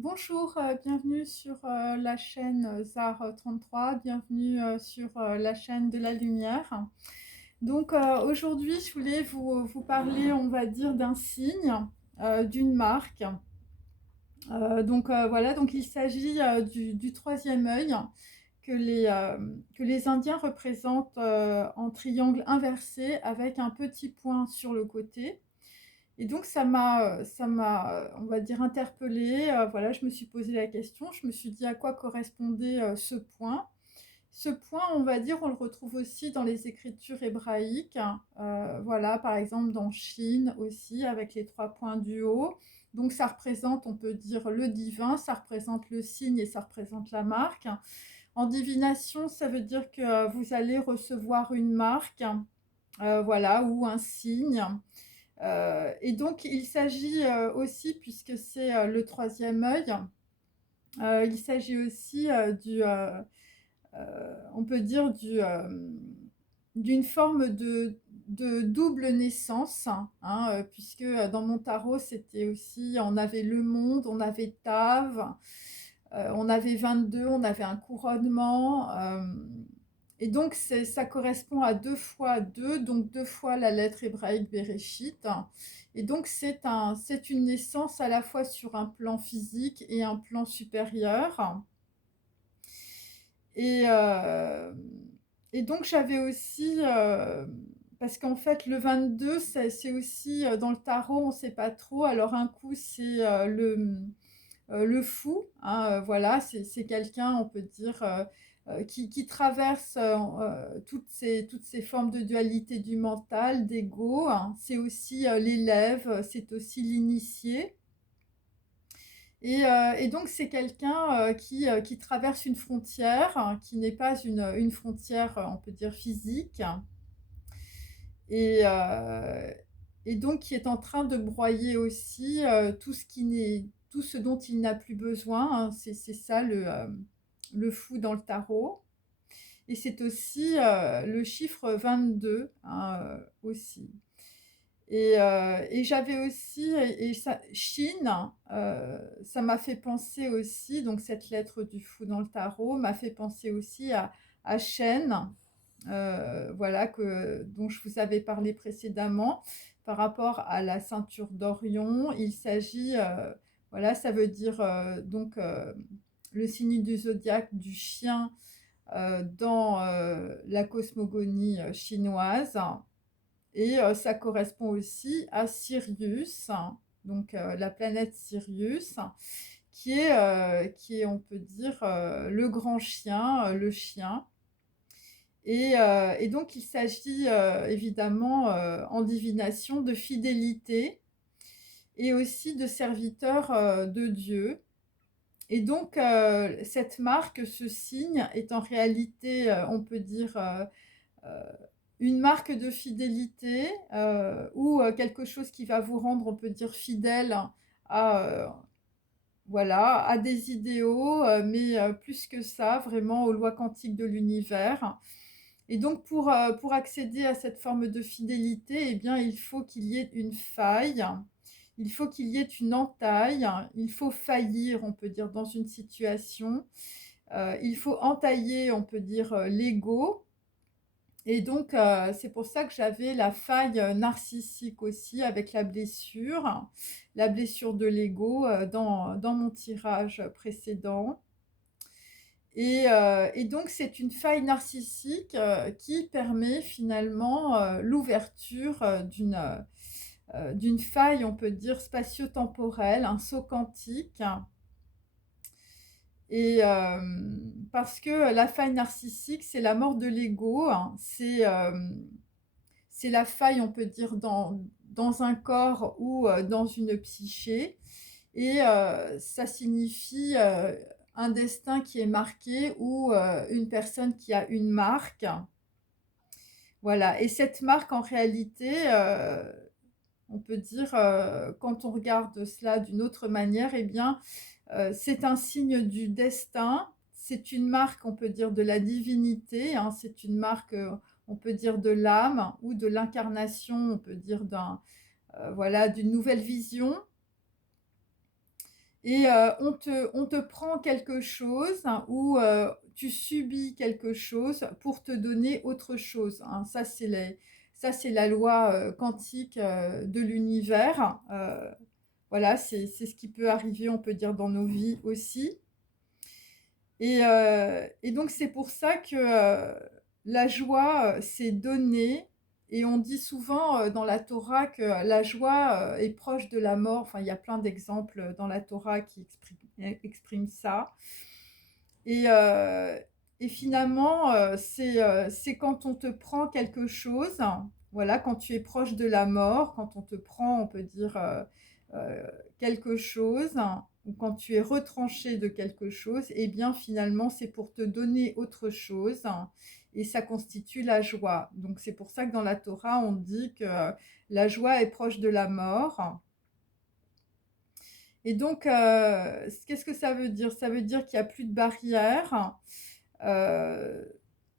Bonjour, bienvenue sur la chaîne ZAR 33, bienvenue sur la chaîne de la lumière. Donc aujourd'hui, je voulais vous parler, on va dire, d'un signe, d'une marque. Voilà, donc il s'agit du troisième œil que les Indiens représentent en triangle inversé avec un petit point sur le côté. Et donc on va dire, interpellée. Voilà, je me suis posé la question. Je me suis dit à quoi correspondait ce point. Ce point, on va dire, on le retrouve aussi dans les écritures hébraïques. Voilà, par exemple dans Chine aussi, avec les trois points du haut. Donc ça représente, on peut dire, le divin, ça représente le signe et ça représente la marque. En divination, ça veut dire que vous allez recevoir une marque, voilà, ou un signe. Et donc, il s'agit aussi, puisque c'est le troisième œil, il s'agit aussi on peut dire, d'une forme de double naissance, hein, puisque dans mon tarot, c'était aussi, on avait le monde, on avait Tav, on avait 22, on avait un couronnement. Et donc, ça correspond à 2 fois 2, donc 2 fois la lettre hébraïque Bereshit. Et donc, c'est une naissance à la fois sur un plan physique et un plan supérieur. Et, euh, et donc, j'avais aussi, parce qu'en fait, le 22, c'est aussi dans le tarot, on ne sait pas trop. Alors, un coup, c'est le fou, hein, voilà, c'est quelqu'un, on peut dire, qui traverse toutes ces formes de dualité du mental, d'ego, hein. C'est aussi l'élève, c'est aussi l'initié. Et donc, c'est quelqu'un qui traverse une frontière, hein, qui n'est pas une frontière, on peut dire, physique, et, euh, et donc qui est en train de broyer aussi tout ce dont il n'a plus besoin, hein. C'est ça le fou dans le tarot. Et c'est aussi le chiffre 22, hein, aussi. Et j'avais aussi, et ça, Chine, ça m'a fait penser aussi, donc cette lettre du fou dans le tarot m'a fait penser aussi à Chêne, voilà, dont je vous avais parlé précédemment, par rapport à la ceinture d'Orion. Il s'agit, voilà, ça veut dire le signe du zodiaque du chien dans la cosmogonie chinoise. Et ça correspond aussi à Sirius, donc la planète Sirius, qui est, on peut dire, le grand chien, le chien. Et donc, il s'agit évidemment en divination de fidélité et aussi de serviteur de Dieu. Et donc, cette marque, ce signe, est en réalité, on peut dire, euh, une marque de fidélité ou quelque chose qui va vous rendre, on peut dire, fidèle à, voilà, à des idéaux, mais plus que ça, vraiment aux lois quantiques de l'univers. Et donc, pour accéder à cette forme de fidélité, eh bien, il faut qu'il y ait une faille, il faut qu'il y ait une entaille, il faut faillir, on peut dire, dans une situation. Il faut entailler, on peut dire, l'ego. Et donc, c'est pour ça que j'avais la faille narcissique aussi avec la blessure de l'ego dans mon tirage précédent. Et donc, c'est une faille narcissique qui permet finalement l'ouverture d'une faille, on peut dire, spatio-temporelle, un saut quantique. Et parce que la faille narcissique, c'est la mort de l'ego, hein. C'est la faille, on peut dire, dans un corps ou dans une psyché. Et ça signifie un destin qui est marqué ou une personne qui a une marque. Voilà. Et cette marque, en réalité, on peut dire, quand on regarde cela d'une autre manière, eh bien, c'est un signe du destin. C'est une marque, on peut dire, de la divinité, hein. C'est une marque, on peut dire, de l'âme ou de l'incarnation, on peut dire, voilà, d'une nouvelle vision. et on te prend quelque chose ou tu subis quelque chose pour te donner autre chose, hein. Ça, c'est la loi quantique de l'univers. Voilà, c'est ce qui peut arriver, on peut dire, dans nos vies aussi. Et donc, c'est pour ça que la joie, c'est donner. Et on dit souvent dans la Torah que la joie est proche de la mort. Enfin, il y a plein d'exemples dans la Torah qui expriment ça. Et, euh, et finalement, c'est quand on te prend quelque chose, voilà, quand tu es proche de la mort, quand on te prend, on peut dire, euh, quelque chose, ou quand tu es retranché de quelque chose, et bien finalement, c'est pour te donner autre chose, et ça constitue la joie. Donc c'est pour ça que dans la Torah, on dit que la joie est proche de la mort. Et donc, qu'est-ce que ça veut dire? Ça veut dire qu'il n'y a plus de barrières. Euh,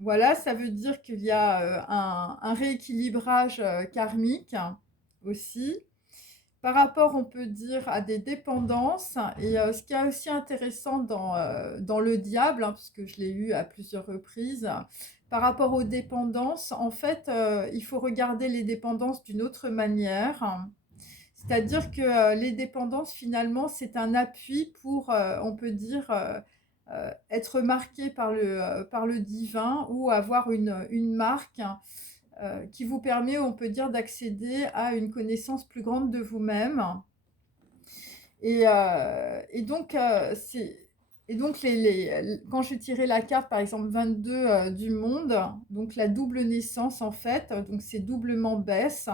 voilà, ça veut dire qu'il y a un rééquilibrage karmique aussi. Par rapport, on peut dire, à des dépendances. Et ce qui est aussi intéressant dans le diable, hein, puisque je l'ai eu à plusieurs reprises, par rapport aux dépendances, en fait, il faut regarder les dépendances d'une autre manière. C'est-à-dire que les dépendances, finalement, c'est un appui pour, on peut dire, être marqué par le divin ou avoir une marque qui vous permet, on peut dire, d'accéder à une connaissance plus grande de vous-même. Et donc, quand je tirais la carte, par exemple 22 du monde, donc la double naissance en fait, donc c'est doublement baisse.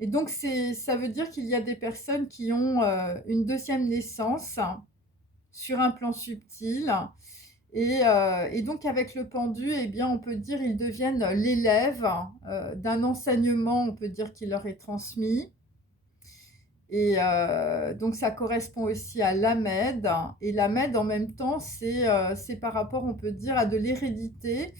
Et donc, ça veut dire qu'il y a des personnes qui ont une deuxième naissance sur un plan subtil. Et donc, avec le pendu, eh bien, on peut dire ils deviennent l'élève d'un enseignement, on peut dire, qui leur est transmis. Et donc, ça correspond aussi à l'Ahmed. Et l'Ahmed, en même temps, c'est par rapport, on peut dire, à de l'hérédité.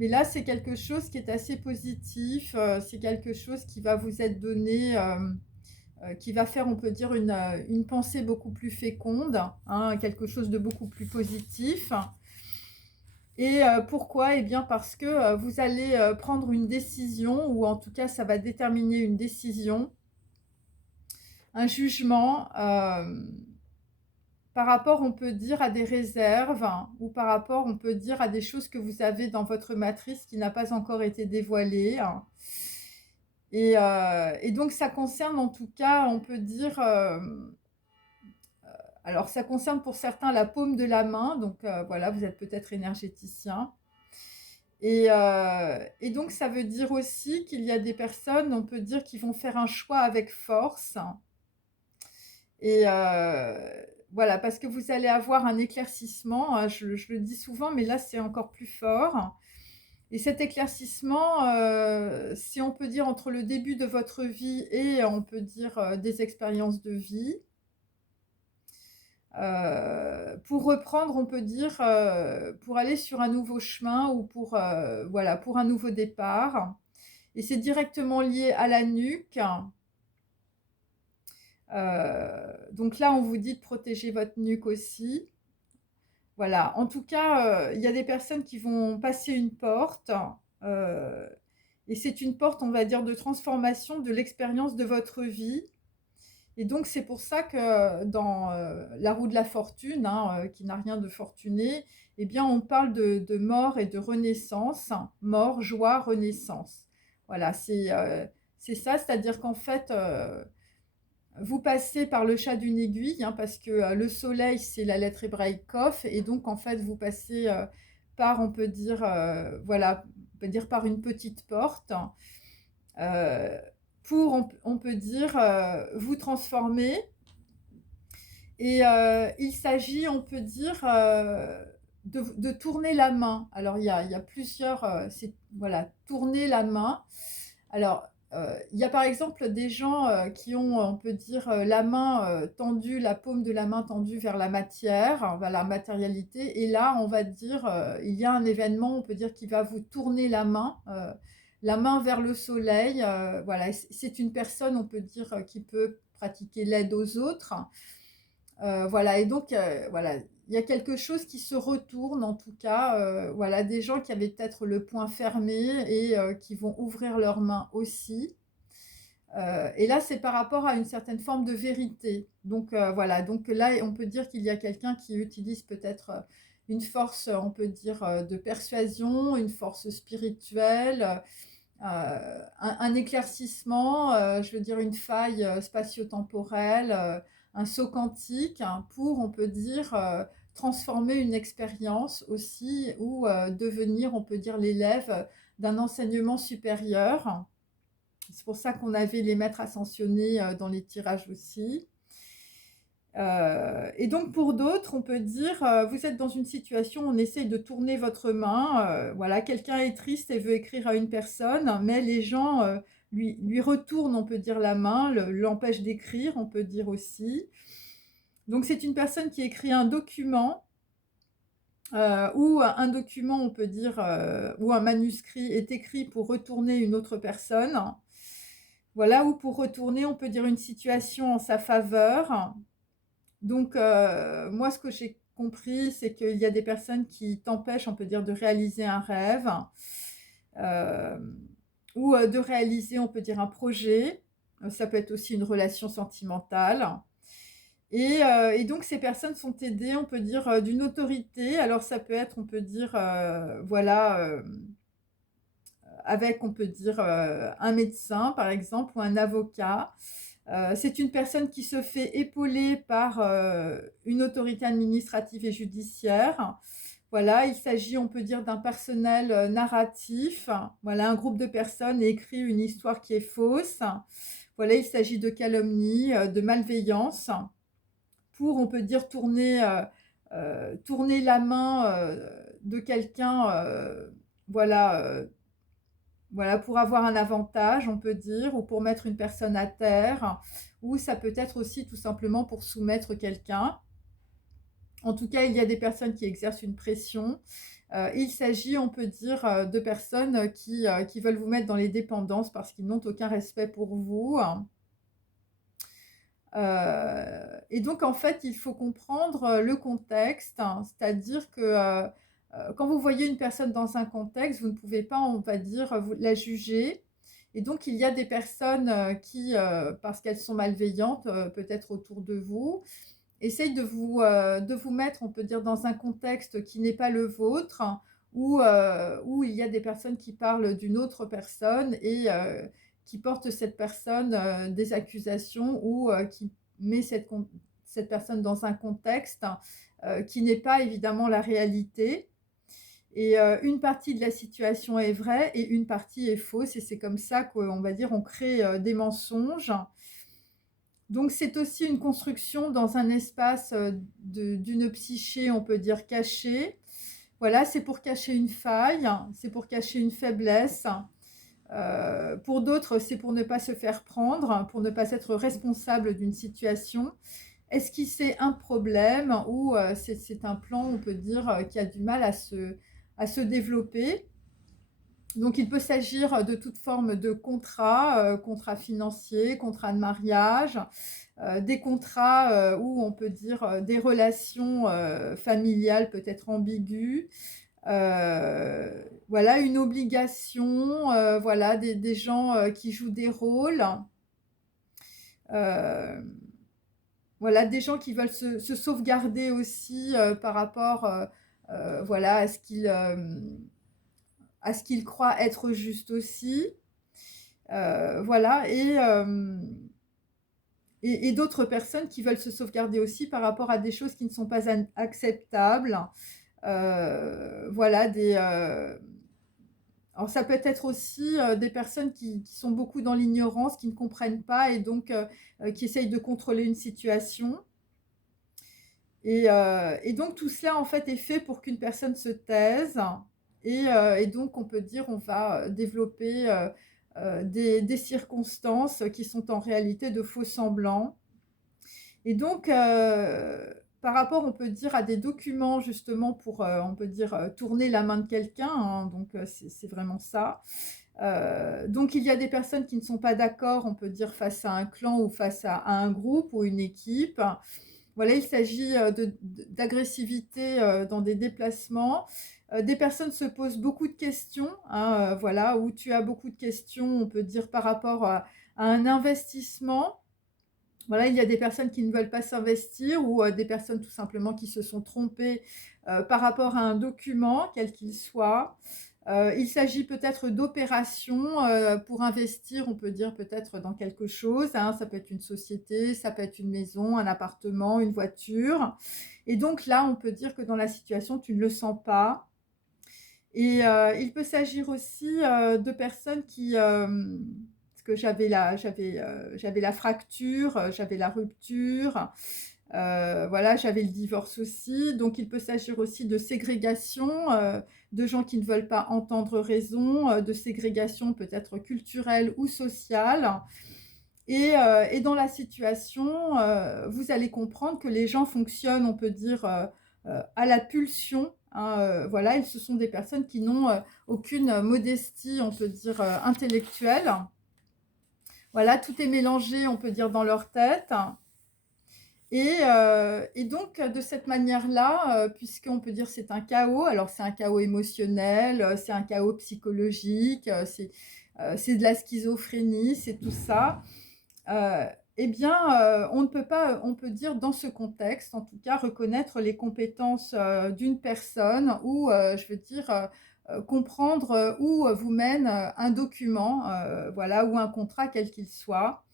Mais là, c'est quelque chose qui est assez positif. C'est quelque chose qui va vous être donné, qui va faire, on peut dire, une pensée beaucoup plus féconde, hein, quelque chose de beaucoup plus positif. Et pourquoi? Eh bien, parce que vous allez prendre une décision, ou en tout cas, ça va déterminer une décision, un jugement par rapport, on peut dire, à des réserves, hein, ou par rapport, on peut dire, à des choses que vous avez dans votre matrice qui n'a pas encore été dévoilée, hein. Et donc, ça concerne en tout cas, on peut dire, alors ça concerne pour certains la paume de la main, donc voilà, vous êtes peut-être énergéticien. Et donc, ça veut dire aussi qu'il y a des personnes, on peut dire, qui vont faire un choix avec force. Et voilà, parce que vous allez avoir un éclaircissement, je le dis souvent, mais là, c'est encore plus fort. Et cet éclaircissement, si on peut dire entre le début de votre vie et on peut dire des expériences de vie, pour reprendre, on peut dire, pour aller sur un nouveau chemin ou pour, voilà, pour un nouveau départ. Et c'est directement lié à la nuque. Donc là, on vous dit de protéger votre nuque aussi. Voilà, en tout cas, il y a des personnes qui vont passer une porte. euh, et c'est une porte, on va dire, de transformation de l'expérience de votre vie. Et donc, c'est pour ça que dans la roue de la fortune, hein, qui n'a rien de fortuné, eh bien, on parle de mort et de renaissance. Mort, joie, renaissance. Voilà, c'est ça, c'est-à-dire qu'en fait, vous passez par le chat d'une aiguille, hein, parce que le soleil, c'est la lettre hébraïque Kof, et donc, en fait, vous passez par, on peut dire, voilà, on peut dire par une petite porte. Euh, pour, on peut dire, vous transformer. Et il s'agit, on peut dire, de tourner la main. Alors, il y a plusieurs, voilà, tourner la main. Alors, il y a par exemple des gens qui ont, on peut dire, la main tendue, la paume de la main tendue vers la matière, vers la matérialité. Et là, on va dire, il y a un événement, on peut dire, qui va vous tourner la main vers le soleil. Voilà, c'est une personne, on peut dire, qui peut pratiquer l'aide aux autres. Voilà et donc voilà, il y a quelque chose qui se retourne en tout cas, voilà, des gens qui avaient peut-être le poing fermé et qui vont ouvrir leurs mains aussi. Et là, c'est par rapport à une certaine forme de vérité. Donc voilà, donc là, on peut dire qu'il y a quelqu'un qui utilise peut-être, une force, on peut dire, de persuasion, une force spirituelle, un éclaircissement, je veux dire une faille, spatio-temporelle, un saut quantique hein, pour, on peut dire, transformer une expérience aussi ou devenir, on peut dire, l'élève d'un enseignement supérieur. C'est pour ça qu'on avait les maîtres ascensionnés dans les tirages aussi. Et donc pour d'autres, on peut dire, vous êtes dans une situation, on essaye de tourner votre main, voilà, quelqu'un est triste et veut écrire à une personne, mais les gens lui retournent, on peut dire, la main, l'empêchent d'écrire, on peut dire aussi. Donc c'est une personne qui écrit un document, ou un document, on peut dire, ou un manuscrit est écrit pour retourner une autre personne. Voilà, ou pour retourner, on peut dire, une situation en sa faveur. Donc, moi, ce que j'ai compris, c'est qu'il y a des personnes qui t'empêchent, on peut dire, de réaliser un rêve, euh, ou de réaliser, on peut dire, un projet. Ça peut être aussi une relation sentimentale. Et donc, ces personnes sont aidées, on peut dire, d'une autorité. Alors, ça peut être, on peut dire, voilà, avec, on peut dire, un médecin, par exemple, ou un avocat. C'est une personne qui se fait épauler par une autorité administrative et judiciaire. Voilà, il s'agit, on peut dire, d'un personnel narratif. Voilà, un groupe de personnes écrit une histoire qui est fausse. Voilà, il s'agit de calomnie, de malveillance, pour, on peut dire, tourner la main de quelqu'un, voilà, voilà, pour avoir un avantage, on peut dire, ou pour mettre une personne à terre, ou ça peut être aussi tout simplement pour soumettre quelqu'un. En tout cas, il y a des personnes qui exercent une pression. Il s'agit, on peut dire, de personnes qui veulent vous mettre dans les dépendances parce qu'ils n'ont aucun respect pour vous. Et donc, en fait, il faut comprendre le contexte, hein, c'est-à-dire que quand vous voyez une personne dans un contexte, vous ne pouvez pas, on va dire, la juger. Et donc, il y a des personnes qui, parce qu'elles sont malveillantes, peut-être autour de vous, essayent de vous mettre, on peut dire, dans un contexte qui n'est pas le vôtre, où il y a des personnes qui parlent d'une autre personne et qui portent cette personne des accusations ou qui met cette personne dans un contexte qui n'est pas évidemment la réalité. Et une partie de la situation est vraie et une partie est fausse. Et c'est comme ça qu'on va dire on crée des mensonges. Donc c'est aussi une construction dans un espace d'une psyché, on peut dire, cachée. Voilà, c'est pour cacher une faille, c'est pour cacher une faiblesse. Pour d'autres, c'est pour ne pas se faire prendre, pour ne pas être responsable d'une situation. Est-ce que c'est un problème ou c'est un plan, on peut dire, qui a du mal à se développer? Donc, il peut s'agir de toute forme de contrat, contrat financier, contrat de mariage, des contrats où on peut dire des relations familiales peut-être ambiguës. Voilà, une obligation, voilà, des gens qui jouent des rôles. Euh, voilà, des gens qui veulent se sauvegarder aussi par rapport voilà, à ce qu'ils croient être juste aussi. Voilà, et d'autres personnes qui veulent se sauvegarder aussi par rapport à des choses qui ne sont pas acceptables. Voilà, alors ça peut être aussi des personnes qui sont beaucoup dans l'ignorance, qui ne comprennent pas et donc qui essayent de contrôler une situation. Et donc tout cela en fait est fait pour qu'une personne se taise et donc on peut dire on va développer des circonstances qui sont en réalité de faux semblants. Et donc par rapport on peut dire à des documents justement pour on peut dire tourner la main de quelqu'un, hein, donc c'est vraiment ça. Donc il y a des personnes qui ne sont pas d'accord, on peut dire face à un clan ou face à un groupe ou une équipe. Voilà, il s'agit d'agressivité dans des déplacements. Des personnes se posent beaucoup de questions, hein, voilà, où tu as beaucoup de questions, on peut dire, par rapport à un investissement. Voilà, il y a des personnes qui ne veulent pas s'investir ou des personnes tout simplement qui se sont trompées par rapport à un document, quel qu'il soit. Il s'agit peut-être d'opérations pour investir, on peut dire peut-être dans quelque chose, hein. Ça peut être une société, ça peut être une maison, un appartement, une voiture. Et donc là, on peut dire que dans la situation, tu ne le sens pas. Et il peut s'agir aussi de personnes qui, parce que j'avais la fracture, j'avais la rupture, voilà, j'avais le divorce aussi. Donc il peut s'agir aussi de ségrégation, de gens qui ne veulent pas entendre raison, de ségrégation peut-être culturelle ou sociale. Et dans la situation, vous allez comprendre que les gens fonctionnent, on peut dire, à la pulsion, hein, voilà, ce sont des personnes qui n'ont aucune modestie, on peut dire, intellectuelle. Voilà, tout est mélangé, on peut dire, dans leur tête. Et donc, de cette manière-là, puisqu'on peut dire c'est un chaos, alors c'est un chaos émotionnel, c'est un chaos psychologique, c'est de la schizophrénie, c'est tout ça. Euh, eh bien, on ne peut pas, on peut dire dans ce contexte, en tout cas, reconnaître les compétences d'une personne ou, je veux dire, comprendre où vous mène un document, voilà, ou un contrat quel qu'il soit.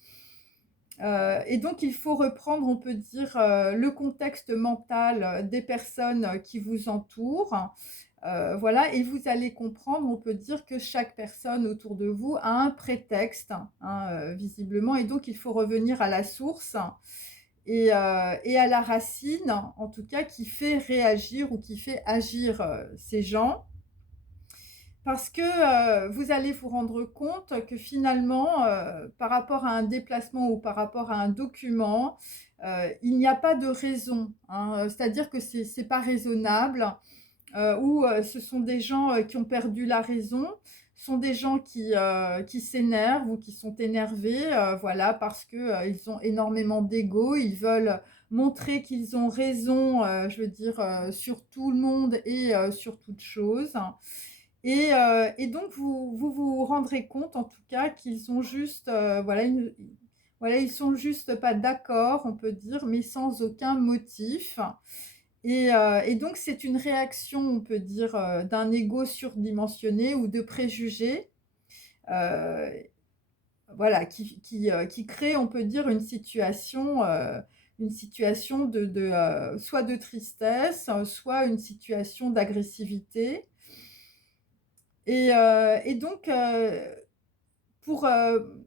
Et donc, il faut reprendre, on peut dire, le contexte mental des personnes qui vous entourent. Voilà, et vous allez comprendre, on peut dire que chaque personne autour de vous a un prétexte, hein, visiblement, et donc il faut revenir à la source et à la racine, en tout cas, qui fait réagir ou qui fait agir ces gens. Parce que vous allez vous rendre compte que finalement, par rapport à un déplacement ou par rapport à un document, il n'y a pas de raison, hein. C'est-à-dire que c'est pas raisonnable, ou ce sont des gens qui ont perdu la raison, ce sont des gens qui s'énervent ou qui sont énervés, voilà, parce que ils ont énormément d'ego, ils veulent montrer qu'ils ont raison, je veux dire, sur tout le monde et sur toute chose. Et donc, vous rendrez compte, en tout cas, qu'ils ont juste, voilà, ils sont juste pas d'accord, on peut dire, mais sans aucun motif. Et donc, c'est une réaction, on peut dire, d'un ego surdimensionné ou de préjugés, euh, voilà, qui crée, on peut dire, une situation soit de tristesse, soit une situation d'agressivité. Et donc,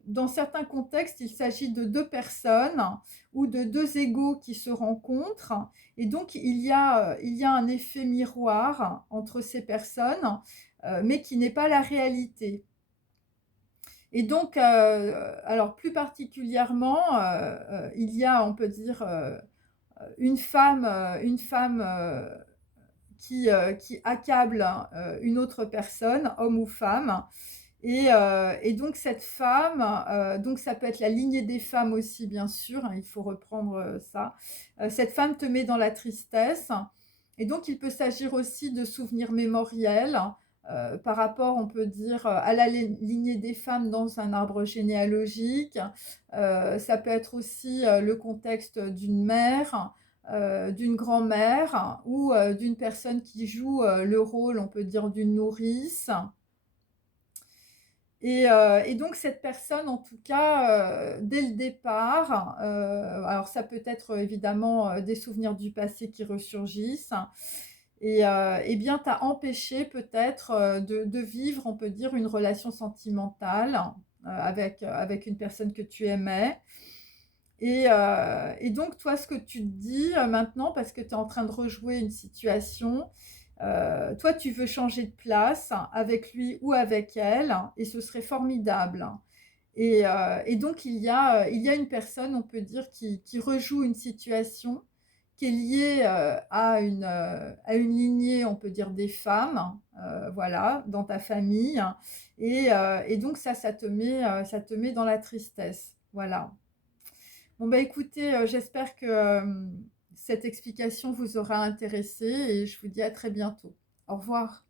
dans certains contextes, il s'agit de deux personnes ou de deux égos qui se rencontrent. Et donc, il y a un effet miroir entre ces personnes, mais qui n'est pas la réalité. Et donc, alors plus particulièrement, il y a, on peut dire, une femme qui accable une autre personne, homme ou femme. Et donc cette femme, donc ça peut être la lignée des femmes aussi, bien sûr, hein, il faut reprendre ça. Cette femme te met dans la tristesse. Et donc il peut s'agir aussi de souvenirs mémoriels par rapport, on peut dire, à la lignée des femmes dans un arbre généalogique. Ça peut être aussi le contexte d'une mère, d'une grand-mère ou d'une personne qui joue le rôle, on peut dire, d'une nourrice. Et donc cette personne, en tout cas, dès le départ, alors ça peut être évidemment des souvenirs du passé qui ressurgissent, et bien t'a empêché peut-être de vivre, on peut dire, une relation sentimentale avec une personne que tu aimais. Et donc toi, ce que tu te dis maintenant, parce que tu es en train de rejouer une situation, toi, tu veux changer de place avec lui ou avec elle, et ce serait formidable. Et donc, il y a une personne, on peut dire, qui rejoue une situation qui est liée à une lignée, on peut dire, des femmes, voilà, dans ta famille. Et donc, ça te met dans la tristesse. Voilà. Bon, bah écoutez, j'espère cette explication vous aura intéressé et je vous dis à très bientôt. Au revoir.